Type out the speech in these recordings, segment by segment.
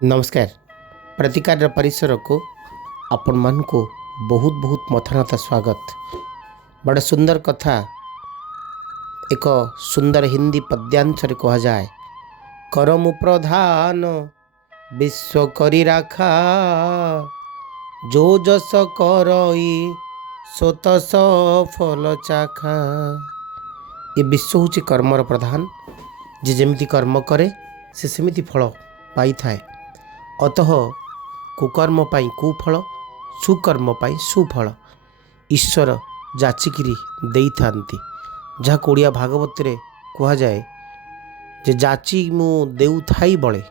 नमस्कार। प्रतिकार परिसर को आपण मान को बहुत बहुत मथानता स्वागत। बड़ा सुंदर कथा एक सुंदर हिंदी पद्यांशरे कह जाए, करमु प्रधान विश्व करी राखा, जो जस करई स्वतस फल चाखा। ये विश्व हूँ कर्मर प्रधान, जे जमिति कर्म करे से सेमिति फल पाई थाए। अतः कुकर्म पाई कुफल, सुकर्म पाई सुफल ईश्वर जाचिकी देई थांती। जहाँ ओडिया भागवत रे कह जाए जे जाची मु देउ थाई बळे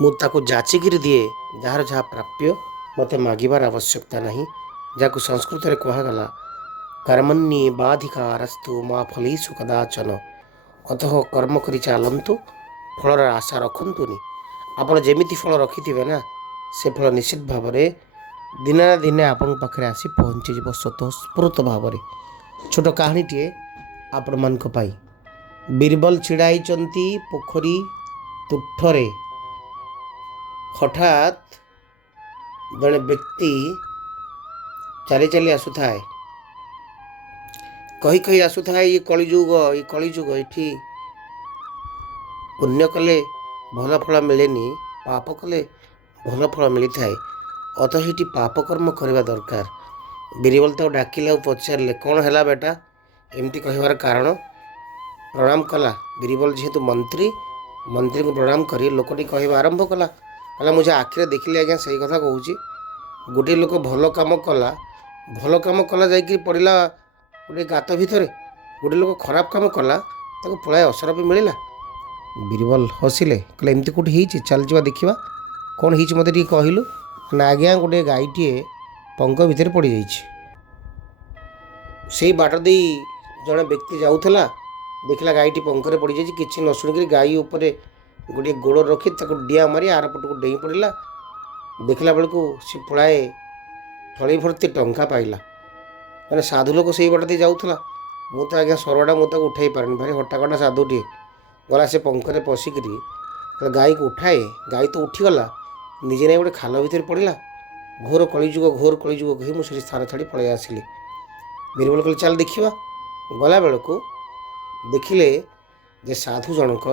मु ताको जाचिकी दिए, जार जहाँ प्राप्य मते मागिबार आवश्यकता नहीं। जहाँ संस्कृत रे कहगला कर्मण्ये बाधिकारस्तु मा फलेषु कदाचन। अतः कर्म करी चलतु, फलर आशा रखंतुनी। आपण जेमिति फल रखिथिबे ना, से फल निश्चित भाव में दिने ना दिने आपण पाखे आसी पहुँची जीव स्वतःस्फूर्त भाव में। छोट कहानीटे आपण मान पाई। बीरबल छिड़ाई पोखरी तुठरे। हठात जड़े व्यक्ति चली चली आसुए, कही कही आसुए ये कलिजुग, ये कलिजुग। ये पुण्य कले भल फल मिलेनी, पाप कले भल फल मिलता है। अतः ये पाप कर्म करने दरकार। बीरबल तो डाकिले और पचारे कौन है बेटा, एमती कहबार कारण प्रणाम कला। बीरबल जेहेतु मंत्री, मंत्री को प्रणाम कर लोकटी कहवा आरंभ कला, कहला मुझे आखिरे देखिले आज्ञा सही कथा कहूँ। गोटे लोक भल काम कला जाकि पड़ा गोटे गात भितर, गोटे लोक खराब काम कला ताको पलाय असर भी मिलला। बीरबल हसिले, कहले एमती कौटी होती, चल जा देखा कौन हो मत कहलु ना। आज्ञा गोटे गाईटे पंक भितर पड़ से बाट दे जड़े व्यक्ति जाऊला, देखला गाईटी पंखरे पड़ जाए। कि न शुणिक गाई उपर गोटे गोड़ रखी डिया मारी आर पट को डेई पड़ा। देखला बेलू सी पुलाए थली भर्ती टंका पाइला। मैंने साधु लोक से बाट दे जाऊला, मु तो आज्ञा सरड़ा मुझे उठाई पारे, भारी हटाकटा साधुटे गला। से पंखरे पशिकी गाई को उठाए, गाई तो उठीगला, निजे नहीं गोटे खाल भितर पड़ा। घोर कलिजुग कही मुझे स्थान छाड़ी पलि आसिली। बीरबल कहले चल देखा। गला बेलू देखिले जे साधु जनक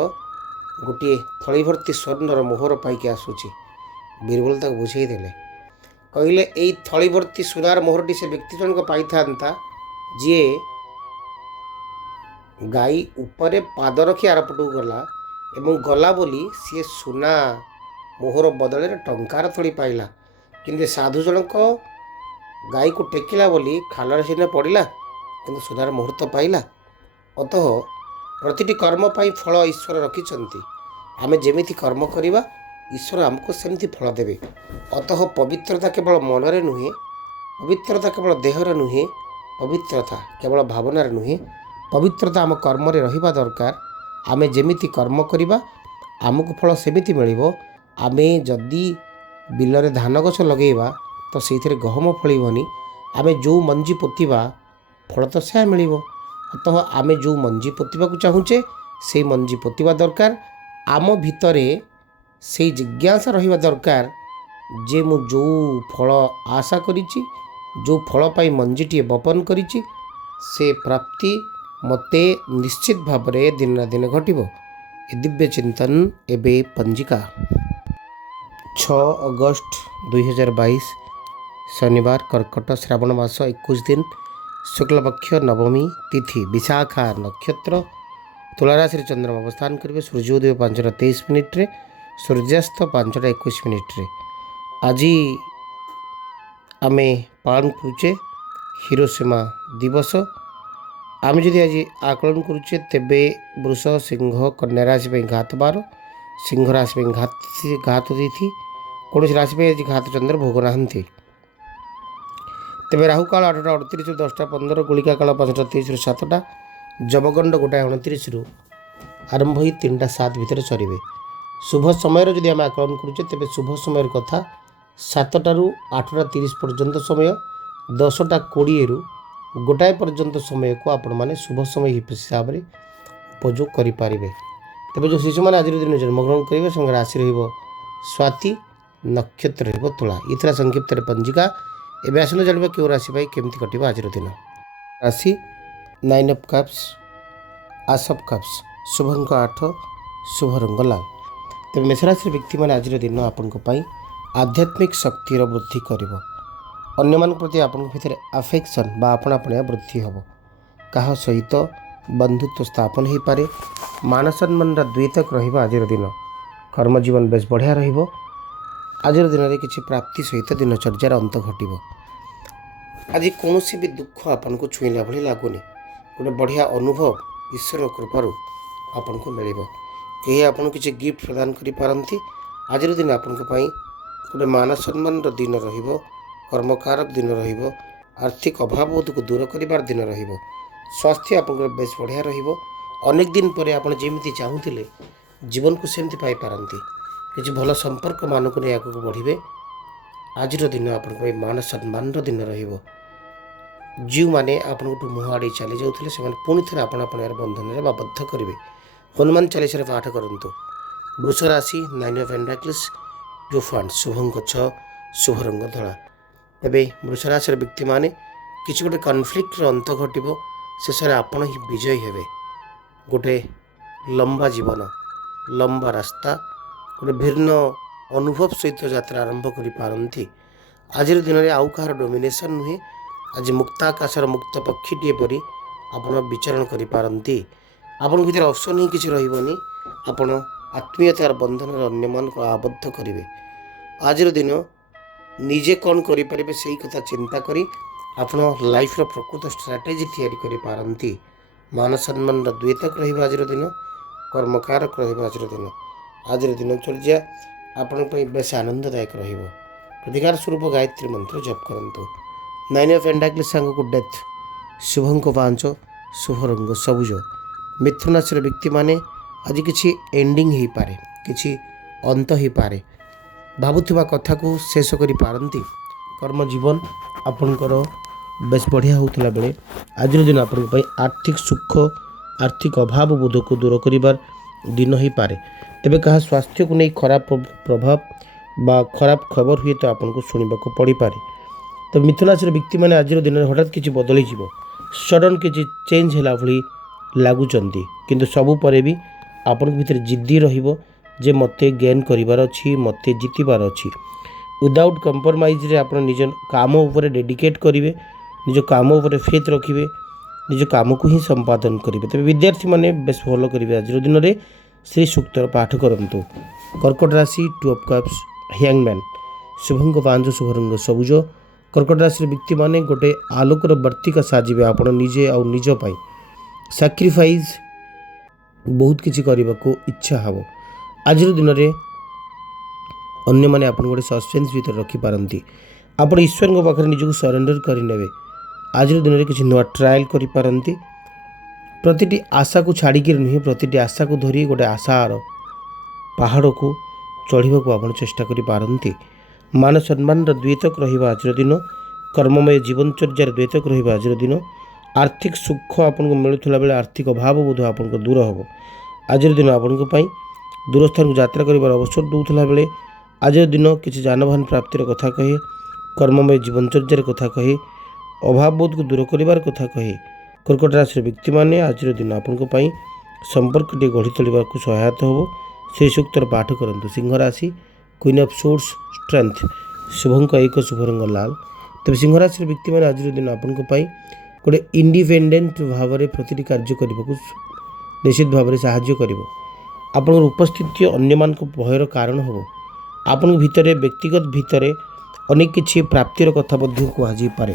गोटे थली भर्ती स्वर्णर मोहर पाइक आसूची। बीरबल तक बुझेदेले, कहले यही थली भर्ती सुनार मोहरटी से व्यक्ति जनक पाई था जी गाई उपरे पाद रखी आरपटू गला एवं गला बोली सी सुना मोहर बदल टंकार थोड़ी पाइला। किंतु साधु जनक गाई को टेकिला बोली खालर सीना पड़ा, किंतु सुनार मोहर तो पाइला। अतः प्रतिटी कर्म पाई फल ईश्वर रखिंट। आमे जेमिति कर्म करिबा ईश्वर आमको सेमती फल देवे। अतः पवित्रता केवल मनरे नुहे, पवित्रता केवल देहरे नुहे, पवित्रता केवल भावनार नुहे, पवित्रता आम कर्म रहिबा दरकार। आमे जेमिति कर्म करिबा आमको फल सेमिति मिलिबो। आमे जदि बिलरे धान गछ लगेइबा तो सेइथिरे गहम फलिबनी। आमे जो मंजी पोतिबा फल तो से मिलिबो। अतः आमे जो मंजी पोतिबा को चाहूचे से मंजी पोतिबा दरकार। आम भितरे से जिज्ञासा रहिबा दरकार जे मु जो फल आशा करिछि, जो फल पाई मंजीटी बपन करिछि, से प्राप्ति मते निश्चित भाव में दिन ना दिन घटिबो। दिव्य चिंतन एबे पंजिका 6 अगस्त 2022 शनिवार, कर्कट श्रावण मास 21 दिन, शुक्लपक्ष नवमी तिथि, विशाखा नक्षत्र, तुला राशि चंद्रमा अवस्थान करेंगे। सूर्योदय 5:23 सूर्यास्त 5:21। आज आमे पालन करुचे हिरोशिमा दिवस। आम जदि आज आकलन करुचे तेबे वृष, सिंह, कन्या राशि घात 12, सिंह राशि घात तिथि, कौन राशि आज घात चंद्र भोग नहांती। तेबे राहुकाल 8:38 10:15, गुलिका काल 5:23 7टा, जमगंड 1:29 आरंभ हो 3:07 भितर सरीबे। शुभ समय जदि आम आकलन करुचे तेबे शुभ समय कथा 7टारू 8:30 पर्यंत समय, 10:20 गोटाए पर्यंत समय को आपण माने शुभ समय हिसाब से उपयोग करें। ତେବେ ଯେଉଁ ଶିଶୁମାନେ ଆଜିର ଦିନ ଜନ୍ମଗ୍ରହଣ କରିବେ ସେମାନଙ୍କ ରାଶି ରହିବ ସ୍ୱାତି, ନକ୍ଷତ୍ର ରହିବ ତୁଳା। ଏ ଥିଲା ସଂକ୍ଷିପ୍ତରେ ପଞ୍ଜିକା। ଏବେ ଆସନ୍ତୁ ଜାଣିବା କେଉଁ ରାଶି ପାଇଁ କେମିତି କଟିବ ଆଜିର ଦିନ। ରାଶି 9 ଅଫ୍ କପ୍ସ, ଆସ୍ ଅଫ୍ କପ୍ସ, ଶୁଭଙ୍କ 8, ଶୁଭ ରଙ୍ଗ ଲାଲ। ତେବେ ମେଷରାଶିର ବ୍ୟକ୍ତିମାନେ ଆଜିର ଦିନ ଆପଣଙ୍କ ପାଇଁ ଆଧ୍ୟାତ୍ମିକ ଶକ୍ତିର ବୃଦ୍ଧି କରିବ। ଅନ୍ୟମାନଙ୍କ ପ୍ରତି ଆପଣଙ୍କ ଭିତରେ ଆଫେକ୍ସନ୍ ବା ଆପଣାପଣିଆ ବୃଦ୍ଧି ହେବ। କାହା ସହିତ ବନ୍ଧୁତ୍ୱ ସ୍ଥାପନ ହୋଇପାରେ। ମାନ ସମ୍ମାନର ଦ୍ୱୈତକ ରହିବ ଆଜିର ଦିନ। କର୍ମଜୀବନ ବେଶ ବଢ଼ିଆ ରହିବ। ଆଜିର ଦିନରେ କିଛି ପ୍ରାପ୍ତି ସହିତ ଦିନଚର୍ଯ୍ୟାର ଅନ୍ତ ଘଟିବ। ଆଜି କୌଣସି ବି ଦୁଃଖ ଆପଣଙ୍କୁ ଛୁଇଁଲା ଭଳି ଲାଗୁନି। ଗୋଟେ ବଢ଼ିଆ ଅନୁଭବ ଈଶ୍ୱର କୃପାରୁ ଆପଣଙ୍କୁ ମିଳିବ। କେହି ଆପଣଙ୍କୁ କିଛି ଗିଫ୍ଟ ପ୍ରଦାନ କରିପାରନ୍ତି। ଆଜିର ଦିନ ଆପଣଙ୍କ ପାଇଁ ଗୋଟେ ମାନ ସମ୍ମାନର ଦିନ ରହିବ। କର୍ମକାରକ ଦିନ ରହିବ। ଆର୍ଥିକ ଅଭାବବୋଧକୁ ଦୂର କରିବାର ଦିନ ରହିବ। ସ୍ୱାସ୍ଥ୍ୟ ଆପଣଙ୍କର ବେଶ ବଢ଼ିଆ ରହିବ। ଅନେକ ଦିନ ପରେ ଆପଣ ଯେମିତି ଚାହୁଁଥିଲେ ଜୀବନକୁ ସେମିତି ପାଇପାରନ୍ତି। କିଛି ଭଲ ସମ୍ପର୍କମାନଙ୍କୁ ନେଇ ଆଗକୁ ବଢ଼ିବେ। ଆଜିର ଦିନ ଆପଣଙ୍କ ପାଇଁ ମାନ ସମ୍ମାନର ଦିନ ରହିବ। ଯେଉଁମାନେ ଆପଣଙ୍କଠୁ ମୁହଁ ଆଡ଼େଇ ଚାଲି ଯାଉଥିଲେ ସେମାନେ ପୁଣି ଥରେ ଆପଣାପଣିଆର ବନ୍ଧନରେ ଆବଦ୍ଧ କରିବେ। ହନୁମାନ ଚାଳିଶାର ପାଠ କରନ୍ତୁ। ବୃଷ ରାଶି 9 ଅଫ୍ ପେଣ୍ଟାକଲ୍ସ, ଟୁ ଫଣ୍ଡ, ଶୁଭଙ୍କ 6, ଶୁଭ ରଙ୍ଗ ଧଳା। ତେବେ ବୃଷ ରାଶିର ବ୍ୟକ୍ତିମାନେ କିଛି ଗୋଟେ କନଫ୍ଲିକ୍ଟର ଅନ୍ତ ଘଟିବ। ଶେଷରେ ଆପଣ ହିଁ ବିଜୟୀ ହେବେ। ଗୋଟେ ଲମ୍ବା ଜୀବନ, ଲମ୍ବା ରାସ୍ତା, ଗୋଟେ ଭିନ୍ନ ଅନୁଭବ ସହିତ ଯାତ୍ରା ଆରମ୍ଭ କରିପାରନ୍ତି। ଆଜିର ଦିନରେ ଆଉ କାହାର ଡୋମିନେସନ୍ ନୁହେଁ। ଆଜି ମୁକ୍ତାକାଶର ମୁକ୍ତ ପକ୍ଷୀଟିଏ ପରି ଆପଣ ବିଚରଣ କରିପାରନ୍ତି। ଆପଣଙ୍କ ଭିତରେ ଅପସନ୍ ହିଁ କିଛି ରହିବନି। ଆପଣ ଆତ୍ମୀୟତାର ବନ୍ଧନରେ ଅନ୍ୟମାନଙ୍କୁ ଆବଦ୍ଧ କରିବେ। ଆଜିର ଦିନ ନିଜେ କ'ଣ କରିପାରିବେ ସେଇ କଥା ଚିନ୍ତା କରି ଆପଣ ଲାଇଫ୍ର ପ୍ରକୃତ ଷ୍ଟ୍ରାଟେଜି ତିଆରି କରିପାରନ୍ତି। ମାନ ସମ୍ମାନର ଦ୍ୱୈତକ ରହିବ ଆଜିର ଦିନ। କର୍ମକାରକ ରହିବ ଆଜିର ଦିନ। ଆଜିର ଦିନଚର୍ଯ୍ୟା ଆପଣଙ୍କ ପାଇଁ ବେଶ ଆନନ୍ଦଦାୟକ ରହିବ। ପ୍ରତିକାର ସ୍ୱରୂପ ଗାୟତ୍ରୀ ମନ୍ତ୍ର ଜପ କରନ୍ତୁ। 9 ଅଫ୍ ପେଣ୍ଟାକଲ୍ସ ସାଙ୍ଗକୁ ଡେଥ୍, ଶୁଭଙ୍କ 5, ଶୁଭ ରଙ୍ଗ ସବୁଜ। ମିଥୁନ ରାଶିର ବ୍ୟକ୍ତିମାନେ ଆଜି କିଛି ଏଣ୍ଡିଂ ହୋଇପାରେ, କିଛି ଅନ୍ତ ହୋଇପାରେ। ଭାବୁଥିବା କଥାକୁ ଶେଷ କରିପାରନ୍ତି। କର୍ମଜୀବନ ଆପଣଙ୍କର ବେଶ ବଢ଼ିଆ ହେଉଥିଲା ବେଳେ ଆଜିର ଦିନ ଆପଣଙ୍କ ପାଇଁ ଆର୍ଥିକ ସୁଖ, ଆର୍ଥିକ ଅଭାବ ବୋଧକୁ ଦୂର କରିବାର ଦିନ ହୋଇପାରେ। ତେବେ କାହା ସ୍ୱାସ୍ଥ୍ୟକୁ ନେଇ ଖରାପ ପ୍ରଭାବ ବା ଖରାପ ଖବର ହୁଏତ ଆପଣଙ୍କୁ ଶୁଣିବାକୁ ପଡ଼ିପାରେ। ତ ମିଥୁନ ରାଶିର ବ୍ୟକ୍ତିମାନେ ଆଜିର ଦିନରେ ହଠାତ୍ କିଛି ବଦଳିଯିବ। ସଡ଼ନ୍ କିଛି ଚେଞ୍ଜ ହେଲା ଭଳି ଲାଗୁଛନ୍ତି। କିନ୍ତୁ ସବୁ ପରେ ବି ଆପଣଙ୍କ ଭିତରେ ଜିଦ୍ଦି ରହିବ ଯେ ମୋତେ ଗେନ୍ କରିବାର ଅଛି, ମୋତେ ଜିତିବାର ଅଛି। ୱିଦାଉଟ୍ କମ୍ପ୍ରମାଇଜ୍ରେ ଆପଣ ନିଜ କାମ ଉପରେ ଡେଡିକେଟ୍ କରିବେ, ନିଜ କାମ ଉପରେ ଫେଥ୍ ରଖିବେ, ନିଜ କାମକୁ ହିଁ ସମ୍ପାଦନ କରିବେ। ତେବେ ବିଦ୍ୟାର୍ଥୀମାନେ ବେଶ ଭଲ କରିବେ ଆଜିର ଦିନରେ। ଶ୍ରୀ ସୂକ୍ତର ପାଠ କରନ୍ତୁ। କର୍କଟ ରାଶି 2 ଅଫ୍ କପ୍ସ, ହ୍ୟାଙ୍ଗମ୍ୟାନ୍, ଶୁଭଙ୍କ 5, ଶୁଭ ରଙ୍ଗ ସବୁଜ। କର୍କଟ ରାଶିର ବ୍ୟକ୍ତିମାନେ ଗୋଟେ ଆଲୋକର ବର୍ତ୍ତିକା ସାଜିବେ ଆପଣ ନିଜେ ଆଉ ନିଜ ପାଇଁ। ସାକ୍ରିଫାଇସ୍ ବହୁତ କିଛି କରିବାକୁ ଇଚ୍ଛା ହେବ। ଆଜିର ଦିନରେ ଅନ୍ୟମାନେ ଆପଣଙ୍କୁ ଗୋଟେ ସସ୍ପେନ୍ସ ଭିତରେ ରଖିପାରନ୍ତି। ଆପଣ ଈଶ୍ୱରଙ୍କ ପାଖରେ ନିଜକୁ ସରେଣ୍ଡର କରିନେବେ। ଆଜିର ଦିନରେ କିଛି ନୂଆ ଟ୍ରାଏଲ୍ କରିପାରନ୍ତି। ପ୍ରତିଟି ଆଶାକୁ ଛାଡ଼ିକିରି ନୁହେଁ, ପ୍ରତିଟି ଆଶାକୁ ଧରି ଗୋଟେ ଆଶାର ପାହାଡ଼କୁ ଚଢ଼ିବାକୁ ଆପଣ ଚେଷ୍ଟା କରିପାରନ୍ତି। ମାନ ସମ୍ମାନର ଦ୍ୱୈତକ ରହିବ ଆଜିର ଦିନ। କର୍ମମୟ ଜୀବନଚର୍ଯ୍ୟାର ଦ୍ୱୈତକ ରହିବ ଆଜିର ଦିନ। ଆର୍ଥିକ ସୁଖ ଆପଣଙ୍କୁ ମିଳୁଥିଲା ବେଳେ ଆର୍ଥିକ ଅଭାବ ବୋଧ ଆପଣଙ୍କ ଦୂର ହେବ। ଆଜିର ଦିନ ଆପଣଙ୍କ ପାଇଁ ଦୂରସ୍ଥାନକୁ ଯାତ୍ରା କରିବାର ଅବସର ଦେଉଥିଲା ବେଳେ ଆଜିର ଦିନ କିଛି ଯାନବାହନ ପ୍ରାପ୍ତିର କଥା କହେ, କର୍ମମୟ ଜୀବନଚର୍ଯ୍ୟାର କଥା କହେ, ଅଭାବ ବୋଧକୁ ଦୂର କରିବାର କଥା କହେ। କର୍କଟ ରାଶିର ବ୍ୟକ୍ତିମାନେ ଆଜିର ଦିନ ଆପଣଙ୍କ ପାଇଁ ସମ୍ପର୍କଟିଏ ଗଢ଼ି ତୋଳିବାକୁ ସହାୟତା ହେବ। ସେହି ସୂକ୍ତର ପାଠ କରନ୍ତୁ। ସିଂହ ରାଶି, କୁଇନ୍ ଅଫ୍ ସୋର୍ସ, ଷ୍ଟ୍ରେଂଥ, ଶୁଭଙ୍କ 1, ଶୁଭ ରଙ୍ଗ ଲାଲ। ତେବେ ସିଂହ ରାଶିର ବ୍ୟକ୍ତିମାନେ ଆଜିର ଦିନ ଆପଣଙ୍କ ପାଇଁ ଗୋଟେ ଇଣ୍ଡିପେଣ୍ଡେଣ୍ଟ ଭାବରେ ପ୍ରତିଟି କାର୍ଯ୍ୟ କରିବାକୁ ନିଶ୍ଚିତ ଭାବରେ ସାହାଯ୍ୟ କରିବ। ଆପଣଙ୍କର ଉପସ୍ଥିତି ଅନ୍ୟମାନଙ୍କ ଭୟର କାରଣ ହେବ। ଆପଣଙ୍କ ଭିତରେ ବ୍ୟକ୍ତିଗତ ଭିତରେ ଅନେକ କିଛି ପ୍ରାପ୍ତିର କଥା ମଧ୍ୟ କୁହାଯାଇପାରେ।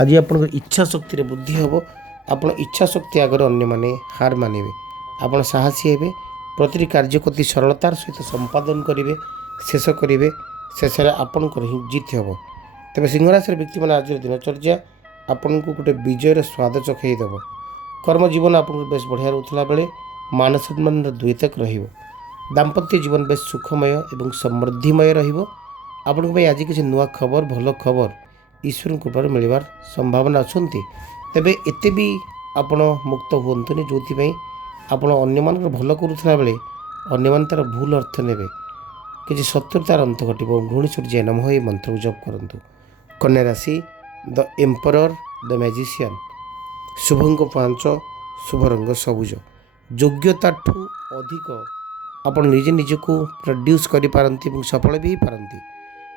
ଆଜି ଆପଣଙ୍କର ଇଚ୍ଛା ଶକ୍ତିରେ ବୃଦ୍ଧି ହେବ। ଆପଣ ଇଚ୍ଛା ଶକ୍ତି ଆଗରେ ଅନ୍ୟମାନେ ହାର ମାନିବେ। ଆପଣ ସାହସୀ ହେବେ। ପ୍ରତିଟି କାର୍ଯ୍ୟକୁ ଅତି ସରଳତାର ସହିତ ସମ୍ପାଦନ କରିବେ, ଶେଷ କରିବେ। ଶେଷରେ ଆପଣଙ୍କର ହିଁ ଜିତ୍ ହେବ। ତେବେ ସିଂହ ରାଶିର ବ୍ୟକ୍ତିମାନେ ଆଜିର ଦିନଚର୍ଯ୍ୟା ଆପଣଙ୍କୁ ଗୋଟେ ବିଜୟର ସ୍ୱାଦ ଚଖେଇ ଦେବ। କର୍ମଜୀବନ ଆପଣଙ୍କୁ ବେଶ ବଢ଼ିଆ ରହୁଥିଲା ବେଳେ ମାନ ସମ୍ମାନର ଦ୍ୱୈତକ ରହିବ। ଦାମ୍ପତ୍ୟ ଜୀବନ ବେଶ ସୁଖମୟ ଏବଂ ସମୃଦ୍ଧିମୟ ରହିବ। ଆପଣଙ୍କ ପାଇଁ ଆଜି କିଛି ନୂଆ ଖବର, ଭଲ ଖବର ଈଶ୍ୱରଙ୍କ କୃପାରୁ ମିଳିବାର ସମ୍ଭାବନା ଅଛନ୍ତି। ତେବେ ଏତେ ବି ଆପଣ ମୁକ୍ତ ହୁଅନ୍ତୁନି ଯେଉଁଥିପାଇଁ ଆପଣ ଅନ୍ୟମାନଙ୍କର ଭଲ କରୁଥିଲା ବେଳେ ଅନ୍ୟମାନେ ତା'ର ଭୁଲ ଅର୍ଥ ନେବେ। କିଛି ଶତ୍ରୁତାର ଅନ୍ତ ଘଟିବ। ଘୃଣୀ ସୂର୍ଯ୍ୟ ନମଃ ଏହି ମନ୍ତ୍ରକୁ ଜପ କରନ୍ତୁ। କନ୍ୟା ରାଶି ଦ ଏମ୍ପରର ଦ ମ୍ୟାଜିସିଆନ୍। ଶୁଭଙ୍କ 5, ଶୁଭ ରଙ୍ଗ ସବୁଜ। ଯୋଗ୍ୟତାଠୁ ଅଧିକ ଆପଣ ନିଜେ ନିଜକୁ ପ୍ରଡ୍ୟୁସ୍ କରିପାରନ୍ତି ଏବଂ ସଫଳ ବି ହେଇପାରନ୍ତି।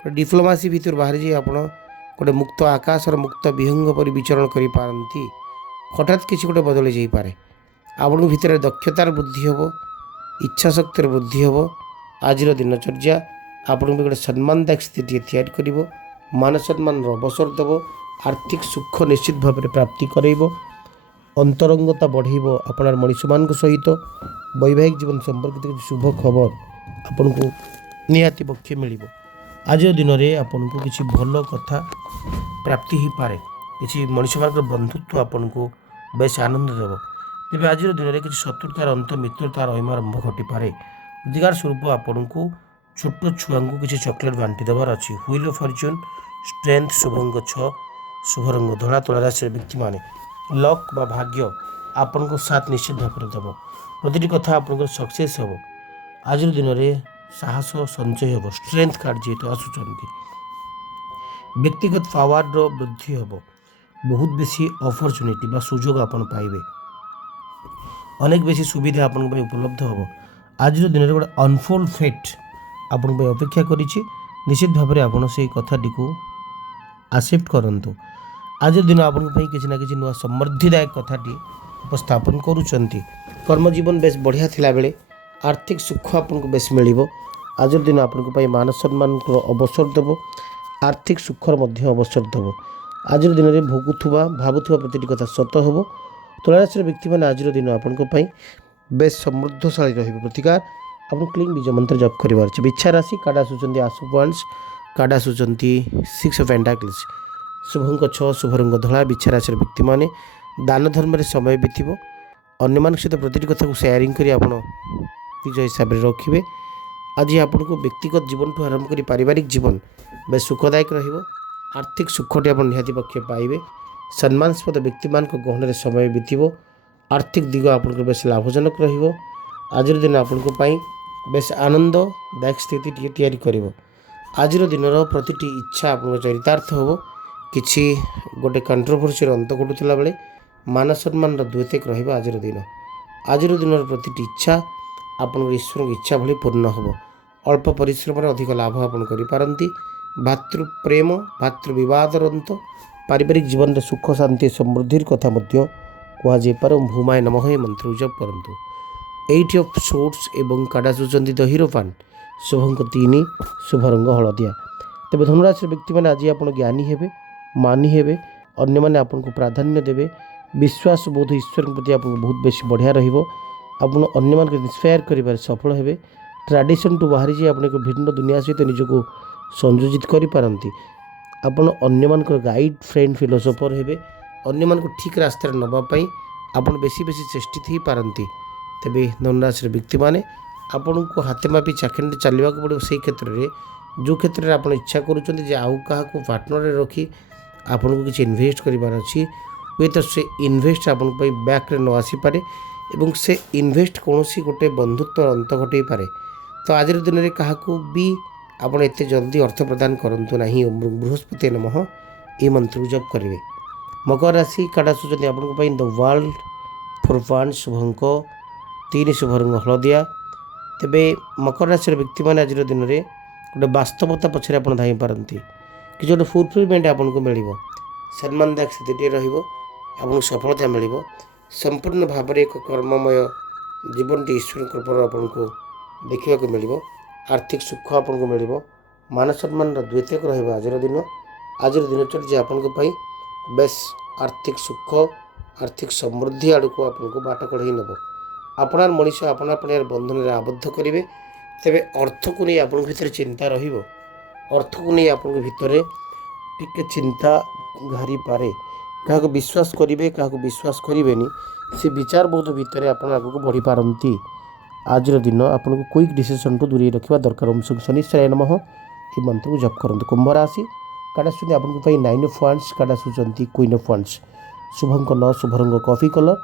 ଗୋଟେ ଡିପ୍ଲୋମାସି ଭିତରୁ ବାହାରି ଯାଇ ଆପଣ ଗୋଟେ ମୁକ୍ତ ଆକାଶର ମୁକ୍ତ ବିହଙ୍ଗ ପରି ବିଚରଣ କରିପାରନ୍ତି। ହଠାତ୍ କିଛି ଗୋଟେ ବଦଳି ଯାଇପାରେ। ଆପଣଙ୍କ ଭିତରେ ଦକ୍ଷତାର ବୃଦ୍ଧି ହେବ, ଇଚ୍ଛାଶକ୍ତିର ବୃଦ୍ଧି ହେବ। ଆଜିର ଦିନଚର୍ଯ୍ୟା ଆପଣଙ୍କୁ ଗୋଟେ ସମ୍ମାନଦାୟକ ସ୍ଥିତିଟିଏ ତିଆରି କରିବ। ମାନ ସମ୍ମାନର ଅବସର ଦେବ। ଆର୍ଥିକ ସୁଖ ନିଶ୍ଚିତ ଭାବରେ ପ୍ରାପ୍ତି କରାଇବ। ଅନ୍ତରଙ୍ଗତା ବଢ଼େଇବ ଆପଣର ମଣିଷମାନଙ୍କ ସହିତ। ବୈବାହିକ ଜୀବନ ସମ୍ପର୍କିତ କିଛି ଶୁଭ ଖବର ଆପଣଙ୍କୁ ନିହାତି ପକ୍ଷେ ମିଳିବ। ଆଜିର ଦିନରେ ଆପଣଙ୍କୁ କିଛି ଭଲ କଥା ପ୍ରାପ୍ତି ହୋଇପାରେ। କିଛି ମଣିଷମାନଙ୍କର ବନ୍ଧୁତ୍ୱ ଆପଣଙ୍କୁ ବେଶ ଆନନ୍ଦ ଦେବ। ତେବେ ଆଜିର ଦିନରେ କିଛି ଶତ୍ରୁତାର ଅନ୍ତ, ମିତ୍ରତାର ଅୟମାରମ୍ଭ ଘଟିପାରେ। ଅଧିକାର ସ୍ୱରୂପ ଆପଣଙ୍କୁ ଛୋଟ ଛୁଆଙ୍କୁ କିଛି ଚକୋଲେଟ୍ ବାଣ୍ଟି ଦେବାର ଅଛି। ହୁଇଲ୍ ଅଫ୍ ଫର୍ଚ୍ୟୁନ୍ ଷ୍ଟ୍ରେନ୍ଥ, ଶୁଭଙ୍କ 6, ଶୁଭ ରଙ୍ଗ ଧଳା। ତୁଳା ରାଶିର ବ୍ୟକ୍ତିମାନେ ଲକ୍ ବା ଭାଗ୍ୟ ଆପଣଙ୍କୁ ସାଥ ନିଶ୍ଚିତ ଭାବରେ ଦେବ। ପ୍ରତିଟି କଥା ଆପଣଙ୍କର ସକ୍ସେସ୍ ହେବ। ଆଜିର ଦିନରେ ସାହସ ସଞ୍ଚୟ ହେବ। ଷ୍ଟ୍ରେନ୍ଥ କାର୍ଡ଼ ଯେହେତୁ ଆସୁଛନ୍ତି, ବ୍ୟକ୍ତିଗତ ପାୱାରର ବୃଦ୍ଧି ହେବ। ବହୁତ ବେଶୀ ଅପରଚ୍ୟୁନିଟି ବା ସୁଯୋଗ ଆପଣ ପାଇବେ। ଅନେକ ବେଶୀ ସୁବିଧା ଆପଣଙ୍କ ପାଇଁ ଉପଲବ୍ଧ ହେବ। ଆଜିର ଦିନରେ ଗୋଟେ ଅନଫୋଲ୍ଡ ଫେଟ୍ ଆପଣଙ୍କ ପାଇଁ ଅପେକ୍ଷା କରିଛି। ନିଶ୍ଚିତ ଭାବରେ ଆପଣ ସେଇ କଥାଟିକୁ ଆକ୍ସେପ୍ଟ କରନ୍ତୁ। ଆଜିର ଦିନ ଆପଣଙ୍କ ପାଇଁ କିଛି ନା କିଛି ନୂଆ ସମୃଦ୍ଧିଦାୟକ କଥାଟି ଉପସ୍ଥାପନ କରୁଛନ୍ତି। କର୍ମଜୀବନ ବେଶ ବଢ଼ିଆ ଥିଲାବେଳେ ଆର୍ଥିକ ସୁଖ ଆପଣଙ୍କୁ ବେଶ ମିଳିବ। ଆଜିର ଦିନ ଆପଣଙ୍କ ପାଇଁ ମାନ ସମ୍ମାନର ଅବସର ଦେବ। ଆର୍ଥିକ ସୁଖର ମଧ୍ୟ ଅବସର ଦେବ। ଆଜିର ଦିନରେ ଭାବୁଥିବା ପ୍ରତିଟି କଥା ସତ ହେବ। ତୁଳାରାଶିର ବ୍ୟକ୍ତିମାନେ ଆଜିର ଦିନ ଆପଣଙ୍କ ପାଇଁ ବେଶ ସମୃଦ୍ଧଶାଳୀ ରହିବେ। ପ୍ରତିକାର ଆପଣ କ୍ଲିନ୍ ବୀଜ ମନ୍ତ୍ର ଜପ କରିବାର ଅଛି। ବିଛା ରାଶି କାର୍ଡ଼ ଆସୁଛନ୍ତି ଆଶୁ ପଏଣ୍ଟସ୍, କାର୍ଡ଼ ଆସୁଛନ୍ତି 6 ଅଫ୍ ପେଣ୍ଟାକଲ୍ସ। ଶୁଭଙ୍କ 6, ଶୁଭ ରଙ୍ଗ ଧଳା। ବିଛା ରାଶିର ବ୍ୟକ୍ତିମାନେ ଦାନ ଧର୍ମରେ ସମୟ ବିତିବ। ଅନ୍ୟମାନଙ୍କ ସହିତ ପ୍ରତିଟି କଥାକୁ ସେୟାରିଂ କରି ଆପଣ ନିଜ ହିସାବରେ ରଖିବେ। ଆଜି ଆପଣଙ୍କୁ ବ୍ୟକ୍ତିଗତ ଜୀବନଠୁ ଆରମ୍ଭ କରି ପାରିବାରିକ ଜୀବନ ବେଶ ସୁଖଦାୟକ ରହିବ। ଆର୍ଥିକ ସୁଖଟି ଆପଣ ନିହାତି ପକ୍ଷେ ପାଇବେ। ସମ୍ମାନସ୍ପଦ ବ୍ୟକ୍ତିମାନଙ୍କ ଗହଣରେ ସମୟ ବିତିବ। ଆର୍ଥିକ ଦିଗ ଆପଣଙ୍କର ବେଶ ଲାଭଜନକ ରହିବ। ଆଜିର ଦିନ ଆପଣଙ୍କ ପାଇଁ ବେଶ ଆନନ୍ଦଦାୟକ ସ୍ଥିତିଟିଏ ତିଆରି କରିବ। ଆଜିର ଦିନର ପ୍ରତିଟି ଇଚ୍ଛା ଆପଣଙ୍କ ଚରିତାର୍ଥ ହେବ। କିଛି ଗୋଟେ କଣ୍ଟ୍ରୋଭର୍ସିର ଅନ୍ତ ଘଟୁଥିଲା ବେଳେ ମାନ ସମ୍ମାନର ଦ୍ୱୈତିକ ରହିବ ଆଜିର ଦିନ। ଆଜିର ଦିନର ପ୍ରତିଟି ଇଚ୍ଛା ଆପଣଙ୍କର ଈଶ୍ୱରଙ୍କ ଇଚ୍ଛା ଭଳି ପୂର୍ଣ୍ଣ ହେବ। ଅଳ୍ପ ପରିଶ୍ରମରେ ଅଧିକ ଲାଭ ଆପଣ କରିପାରନ୍ତି। ଭାତୃପ୍ରେମ, ଭାତୃବିବାଦର ଅନ୍ତ, ପାରିବାରିକ ଜୀବନରେ ସୁଖ ଶାନ୍ତି ସମୃଦ୍ଧିର କଥା ମଧ୍ୟ କୁହାଯାଇପାରେ। ଭୂମାୟ ନମଃ ଏହି ମନ୍ତ୍ର ଜପ କରନ୍ତୁ। 8 ଅଫ୍ ସୋର୍ଟସ୍ ଏବଂ କାର୍ଡ଼ ଆସୁଛନ୍ତି ଦ ହିରୋପାନ୍। ଶୁଭଙ୍କ 3, ଶୁଭ ରଙ୍ଗ ହଳଦିଆ। ତେବେ ଧନୁରାଶିର ବ୍ୟକ୍ତିମାନେ ଆଜି ଆପଣ ଜ୍ଞାନୀ ହେବେ, ମାନି ହେବେ। ଅନ୍ୟମାନେ ଆପଣଙ୍କୁ ପ୍ରାଧାନ୍ୟ ଦେବେ। ବିଶ୍ୱାସ ବୋଧ ଈଶ୍ୱରଙ୍କ ପ୍ରତି ଆପଣଙ୍କୁ ବହୁତ ବେଶୀ ବଢ଼ିଆ ରହିବ। ଆପଣ ଅନ୍ୟମାନଙ୍କୁ ଇନ୍ସପାୟାର କରିବାରେ ସଫଳ ହେବେ। ଟ୍ରାଡ଼ିସନ୍ଠୁ ବାହାରିଯାଇ ଆପଣ ଏକ ଭିନ୍ନ ଦୁନିଆ ସହିତ ନିଜକୁ ସଂଯୋଜିତ କରିପାରନ୍ତି। ଆପଣ ଅନ୍ୟମାନଙ୍କର ଗାଇଡ଼, ଫ୍ରେଣ୍ଡ, ଫିଲୋସୋଫର ହେବେ। ଅନ୍ୟମାନଙ୍କୁ ଠିକ୍ ରାସ୍ତାରେ ନେବା ପାଇଁ ଆପଣ ବେଶୀ ଚେଷ୍ଟିତ ହୋଇପାରନ୍ତି। ତେବେ ଧନୁରାଶିର ବ୍ୟକ୍ତିମାନେ ଆପଣଙ୍କୁ ହାତେ ମାପି ଚାଖଣ୍ଡେ ଚାଲିବାକୁ ପଡ଼ିବ। ସେହି କ୍ଷେତ୍ରରେ ଯେଉଁ କ୍ଷେତ୍ରରେ ଆପଣ ଇଚ୍ଛା କରୁଛନ୍ତି ଯେ ଆଉ କାହାକୁ ପାର୍ଟନରରେ ରଖି ଆପଣଙ୍କୁ କିଛି ଇନଭେଷ୍ଟ କରିବାର ଅଛି, ହୁଏତ ସେ ଇନଭେଷ୍ଟ ଆପଣଙ୍କ ପାଇଁ ବ୍ୟାକ୍ରେ ନ ଆସିପାରେ ଏବଂ ସେ ଇନଭେଷ୍ଟ କୌଣସି ଗୋଟେ ବନ୍ଧୁତ୍ୱର ଅନ୍ତ ଘଟାଇପାରେ। ତ ଆଜିର ଦିନରେ କାହାକୁ ବି ଆପଣ ଏତେ ଜଲ୍ଦି ଅର୍ଥ ପ୍ରଦାନ କରନ୍ତୁ ନାହିଁ। ବୃହସ୍ପତି ନମଃ ଏହି ମନ୍ତ୍ରକୁ ଜପ କରିବେ। ମକର ରାଶି କାର୍ଡ଼ ଆସୁଛନ୍ତି ଆପଣଙ୍କ ପାଇଁ ଦ ୱାର୍ଲ୍ଡ ଫୋର୍ ୱାନ୍। ଶୁଭଙ୍କ 3, ଶୁଭ ରଙ୍ଗ ହଳଦିଆ। ତେବେ ମକର ରାଶିର ବ୍ୟକ୍ତିମାନେ ଆଜିର ଦିନରେ ଗୋଟେ ବାସ୍ତବତା ପଛରେ ଆପଣ ଧାଇଁପାରନ୍ତି। କିଛି ଗୋଟେ ଫୁଲଫିଲମେଣ୍ଟ ଆପଣଙ୍କୁ ମିଳିବ। ସମ୍ମାନଦାୟକ ସ୍ଥିତିଟିଏ ରହିବ। ଆପଣଙ୍କୁ ସଫଳତା ମିଳିବ। ସମ୍ପୂର୍ଣ୍ଣ ଭାବରେ ଏକ କର୍ମମୟ ଜୀବନଟି ଈଶ୍ୱରଙ୍କ କୃପାରୁ ଆପଣଙ୍କୁ ଦେଖିବାକୁ ମିଳିବ। ଆର୍ଥିକ ସୁଖ ଆପଣଙ୍କୁ ମିଳିବ। ମାନ ସମ୍ମାନର ଦ୍ୱୈତିକ ରହିବ ଆଜିର ଦିନ। ଆଜିର ଦିନଚର୍ଯ୍ୟା ଆପଣଙ୍କ ପାଇଁ ବେଶ ଆର୍ଥିକ ସୁଖ, ଆର୍ଥିକ ସମୃଦ୍ଧି ଆଡ଼କୁ ଆପଣଙ୍କୁ ବାଟ କଢ଼ାଇ ନେବ। ଆପଣାର ମଣିଷ ଆପଣା ବନ୍ଧନରେ ଆବଦ୍ଧ କରିବେ। ତେବେ ଅର୍ଥକୁ ନେଇ ଆପଣଙ୍କ ଭିତରେ ଚିନ୍ତା ରହିବ। ଅର୍ଥକୁ ନେଇ ଆପଣଙ୍କ ଭିତରେ ଟିକେ ଚିନ୍ତା ଘାରିପାରେ। କାହାକୁ ବିଶ୍ୱାସ କରିବେ, କାହାକୁ ବିଶ୍ୱାସ କରିବେନି, ସେ ବିଚାରବୋଧ ଭିତରେ ଆପଣ ଆଗକୁ ବଢ଼ିପାରନ୍ତି। ଆଜିର ଦିନ ଆପଣଙ୍କୁ କ୍ୱିକ୍ ଡିସିସନ୍ଠୁ ଦୂରେଇ ରଖିବା ଦରକାର। ଓମ୍ ଶନିଶ୍ଚରାୟ ନମଃ ଏହି ମନ୍ତ୍ରକୁ ଜପ କରନ୍ତୁ। କୁମ୍ଭ ରାଶି କାର୍ଡ଼ ଆସୁଛନ୍ତି ଆପଣଙ୍କ ପାଇଁ 9 ଅଫ୍ ୱାଣ୍ଡସ୍, କାର୍ଡ଼ ଆସୁଛନ୍ତି କୁଇନ୍ ଅଫ୍ ୱାଣ୍ଡସ୍। ଶୁଭଙ୍କ 9, ଶୁଭ ରଙ୍ଗ କଫି କଲର୍।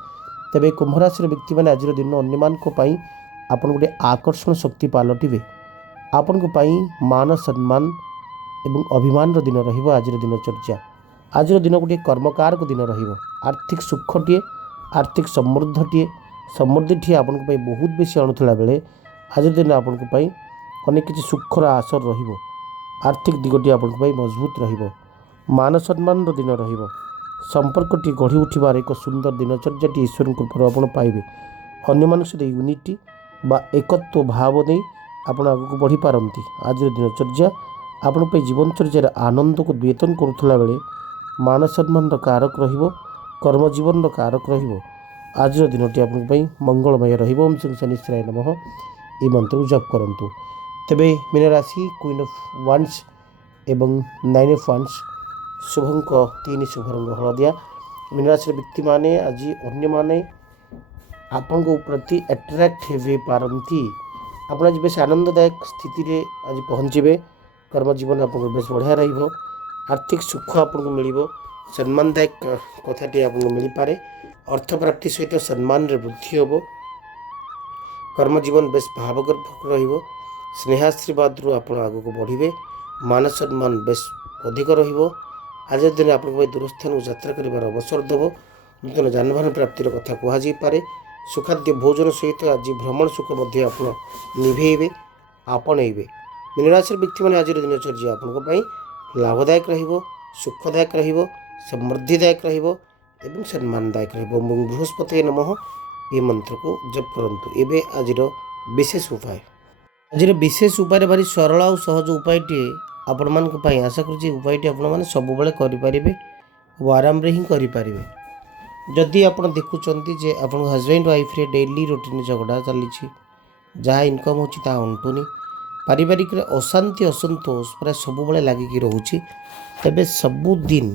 ତେବେ କୁମ୍ଭ ରାଶିର ବ୍ୟକ୍ତିମାନେ ଆଜିର ଦିନ ଅନ୍ୟମାନଙ୍କ ପାଇଁ ଆପଣ ଗୋଟିଏ ଆକର୍ଷଣ ଶକ୍ତି ପାଲଟିବେ। ଆପଣଙ୍କ ପାଇଁ ମାନ ସମ୍ମାନ ଏବଂ ଅଭିମାନର ଦିନ ରହିବ ଆଜିର ଦିନଚର୍ଯ୍ୟା। ଆଜିର ଦିନ ଗୋଟିଏ କର୍ମକାରକ ଦିନ ରହିବ। ଆର୍ଥିକ ସୁଖଟିଏ, ଆର୍ଥିକ ସମୃଦ୍ଧିଟିଏ ଆପଣଙ୍କ ପାଇଁ ବହୁତ ବେଶୀ ଆଣୁଥିଲା ବେଳେ ଆଜିର ଦିନ ଆପଣଙ୍କ ପାଇଁ ଅନେକ କିଛି ସୁଖର ଆଶା ରହିବ। ଆର୍ଥିକ ଦିଗଟି ଆପଣଙ୍କ ପାଇଁ ମଜବୁତ ରହିବ। ମାନ ସମ୍ମାନର ଦିନ ରହିବ। ସମ୍ପର୍କଟି ଗଢ଼ି ଉଠିବାର ଏକ ସୁନ୍ଦର ଦିନଚର୍ଯ୍ୟାଟି ଈଶ୍ୱରଙ୍କ କୃପାରୁ ଆପଣ ପାଇବେ। ଅନ୍ୟମାନଙ୍କ ସହିତ ୟୁନିଟି ବା ଏକତ୍ୱ ଭାବ ନେଇ ଆପଣ ଆଗକୁ ବଢ଼ିପାରନ୍ତି। ଆଜିର ଦିନଚର୍ଯ୍ୟା ଆପଣଙ୍କ ପାଇଁ ଜୀବନଚର୍ଯ୍ୟାରେ ଆନନ୍ଦକୁ ଦ୍ୱେତନ କରୁଥିଲା ବେଳେ ମାନ ସମ୍ମାନର କାରକ ରହିବ, କର୍ମଜୀବନର କାରକ ରହିବ। ଆଜିର ଦିନଟି ଆପଣଙ୍କ ପାଇଁ ମଙ୍ଗଳମୟ ରହିବ। ଓମ୍ ଶ୍ରୀ ଶନିଶ୍ଚରାୟ ନମଃ ଏହି ମନ୍ତ୍ରକୁ ଜପ କରନ୍ତୁ। ତେବେ ମୀନ ରାଶି କୁଇନ୍ ଅଫ୍ ୱାନ୍ସ ଏବଂ 9 ଅଫ୍ ୱାନ୍ସ ଶୁଭଙ୍କ 3 ଶୁଭ ରଙ୍ଗ ହଳଦିଆ। ମୀନ ରାଶିର ବ୍ୟକ୍ତିମାନେ ଆଜି ଅନ୍ୟମାନେ ଆପଣଙ୍କ ପ୍ରତି ଆଟ୍ରାକ୍ଟ ହୋଇପାରନ୍ତି। ଆପଣ ଆଜି ବେଶ ଆନନ୍ଦଦାୟକ ସ୍ଥିତିରେ ଆଜି ପହଞ୍ଚିବେ। କର୍ମଜୀବନ ଆପଣଙ୍କର ବେଶ ବଢ଼ିଆ ରହିବ। ଆର୍ଥିକ ସୁଖ ଆପଣଙ୍କୁ ମିଳିବ। ସମ୍ମାନଦାୟକ କଥାଟି ଆପଣଙ୍କୁ ମିଳିପାରେ। ଅର୍ଥପ୍ରାପ୍ତି ସହିତ ସମ୍ମାନରେ ବୃଦ୍ଧି ହେବ। କର୍ମଜୀବନ ବେଶ ଭାବଗର୍ଭକ ରହିବ। ସ୍ନେହାଶୀର୍ବାଦରୁ ଆପଣ ଆଗକୁ ବଢ଼ିବେ। ମାନ ସମ୍ମାନ ବେଶ ଅଧିକ ରହିବ। ଆଜିର ଦିନ ଆପଣଙ୍କ ପାଇଁ ଦୂରସ୍ଥାନକୁ ଯାତ୍ରା କରିବାର ଅବସର ଦେବ। ନୂତନ ଯାନବାହନ ପ୍ରାପ୍ତିର କଥା କୁହାଯାଇପାରେ। ସୁଖାଦ୍ୟ ଭୋଜନ ସହିତ ଆଜି ଭ୍ରମଣ ସୁଖ ମଧ୍ୟ ଆପଣ ନିଭେଇବେ, ଆପଣେଇବେ। ମୀନ ରାଶିର ବ୍ୟକ୍ତିମାନେ ଆଜିର ଦିନଚର୍ଯ୍ୟା ଆପଣଙ୍କ ପାଇଁ ଲାଭଦାୟକ ରହିବ, ସୁଖଦାୟକ ରହିବ, ସମୃଦ୍ଧିଦାୟକ ରହିବ ଏବଂ ସମ୍ମାନଦାୟକ ରହିବ। ଏବଂ ବୃହସ୍ପତି ନମଃ ଏହି ମନ୍ତ୍ରକୁ ଜପ କରନ୍ତୁ। ଏବେ ଆଜିର ବିଶେଷ ଉପାୟ। ଆଜିର ବିଶେଷ ଉପାୟରେ ଭାରି ସରଳ ଆଉ ସହଜ ଉପାୟଟିଏ ଆପଣମାନଙ୍କ ପାଇଁ। ଆଶା କରୁଛି ଉପାୟଟି ଆପଣମାନେ ସବୁବେଳେ କରିପାରିବେ ଓ ଆରାମରେ ହିଁ କରିପାରିବେ। ଯଦି ଆପଣ ଦେଖୁଛନ୍ତି ଯେ ଆପଣଙ୍କ ହଜବେଣ୍ଡ ୱାଇଫ୍ରେ ଡେଲି ରୁଟିନ୍ ଝଗଡ଼ା ଚାଲିଛି, ଯାହା ଇନକମ୍ ହେଉଛି ତାହା ଅଣ୍ଟୁନି, ପାରିବାରିକରେ ଅଶାନ୍ତି ଅସନ୍ତୋଷ ପ୍ରାୟ ସବୁବେଳେ ଲାଗିକି ରହୁଛି, ତେବେ ସବୁଦିନ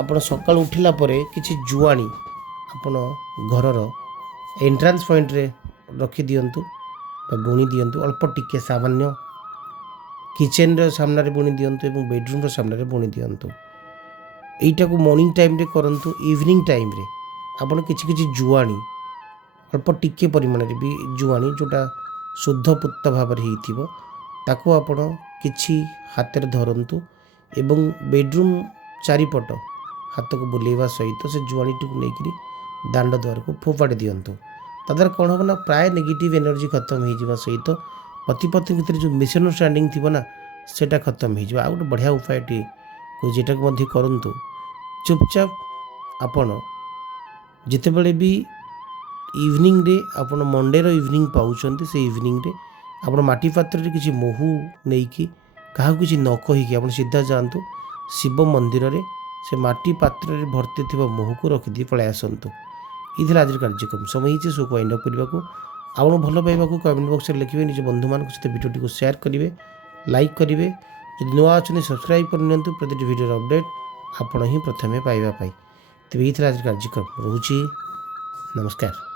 ଆପଣ ସକାଳୁ ଉଠିଲା ପରେ କିଛି ଜୁଆଣି ଆପଣ ଘରର ଏଣ୍ଟ୍ରାନ୍ସ ପଏଣ୍ଟରେ ରଖିଦିଅନ୍ତୁ ବା ବୁଣି ଦିଅନ୍ତୁ। ଅଳ୍ପ ଟିକେ ସାମାନ୍ୟ କିଚେନ୍ର ସାମ୍ନାରେ ବୁଣି ଦିଅନ୍ତୁ ଏବଂ ବେଡ଼ରୁମ୍ର ସାମ୍ନାରେ ବୁଣି ଦିଅନ୍ତୁ। ଏଇଟାକୁ ମର୍ଣ୍ଣିଂ ଟାଇମ୍ରେ କରନ୍ତୁ। ଇଭିନିଂ ଟାଇମ୍ରେ ଆପଣ କିଛି କିଛି ଜୁଆଣି, ଅଳ୍ପ ଟିକେ ପରିମାଣରେ ବି ଜୁଆଣି ଯେଉଁଟା ଶୁଦ୍ଧ ପୂତ ଭାବରେ ହେଇଥିବ, ତାକୁ ଆପଣ କିଛି ହାତରେ ଧରନ୍ତୁ ଏବଂ ବେଡ଼ରୁମ୍ ଚାରିପଟ ହାତକୁ ବୁଲେଇବା ସହିତ ସେ ଜୁଆଣିଟିକୁ ନେଇକରି ଦାଣ୍ଡ ଦୁଆରକୁ ଫୋପାଡ଼ି ଦିଅନ୍ତୁ। ତା ଦ୍ୱାରା କ'ଣ ହେବ ନା, ପ୍ରାୟ ନେଗେଟିଭ୍ ଏନର୍ଜି ଖତମ ହେଇଯିବା ସହିତ ପତି ପତ୍ନୀ ଭିତରେ ଯେଉଁ ମିସ୍ଅଣ୍ଡରଷ୍ଟାଣ୍ଡିଂ ଥିବ ନା, ସେଇଟା ଖତମ ହେଇଯିବ। ଆଉ ଗୋଟେ ବଢ଼ିଆ ଉପାୟଟି ଯେଟାକୁ ମଧ୍ୟ କରନ୍ତୁ। ଚୁପଚାପ ଆପଣ ଯେତେବେଳେ ବି ଇଭିନିଂରେ ଆପଣ ମଣ୍ଡେର ଇଭିନିଂ ପାଉଛନ୍ତି, ସେ ଇଭିନିଂରେ ଆପଣ ମାଟି ପାତ୍ରରେ କିଛି ମହୁ ନେଇକି କାହାକୁ କିଛି ନ କହିକି ଆପଣ ସିଧା ଯାଆନ୍ତୁ ଶିବ ମନ୍ଦିରରେ, ସେ ମାଟି ପାତ୍ରରେ ଭର୍ତ୍ତି ଥିବା ମହୁକୁ ରଖିଦେଇ ପଳାଇ ଆସନ୍ତୁ। ଏଇ ଥିଲା ଆଜିର କାର୍ଯ୍ୟକ୍ରମ। ସମୟ ହେଇଛି ଶୋକୁ ୱାଇଣ୍ଡ ଅପ୍ କରିବାକୁ। ଆପଣ ଭଲ ପାଇବାକୁ କମେଣ୍ଟ ବକ୍ସରେ ଲେଖିବେ। ନିଜ ବନ୍ଧୁମାନଙ୍କ ସହିତ ଭିଡ଼ିଓଟିକୁ ସେୟାର କରିବେ, ଲାଇକ୍ କରିବେ। ଯଦି ନୂଆ ଅଛନ୍ତି ସବସ୍କ୍ରାଇବ୍ କରିନିଅନ୍ତୁ ପ୍ରତିଟି ଭିଡ଼ିଓର ଅପଡ଼େଟ୍ ଆପଣ ହିଁ ପ୍ରଥମେ ପାଇବା ପାଇଁ। ତେବେ ଏଇ ଥିଲା ଆଜିର କାର୍ଯ୍ୟକ୍ରମ। ରହୁଛି, ନମସ୍କାର।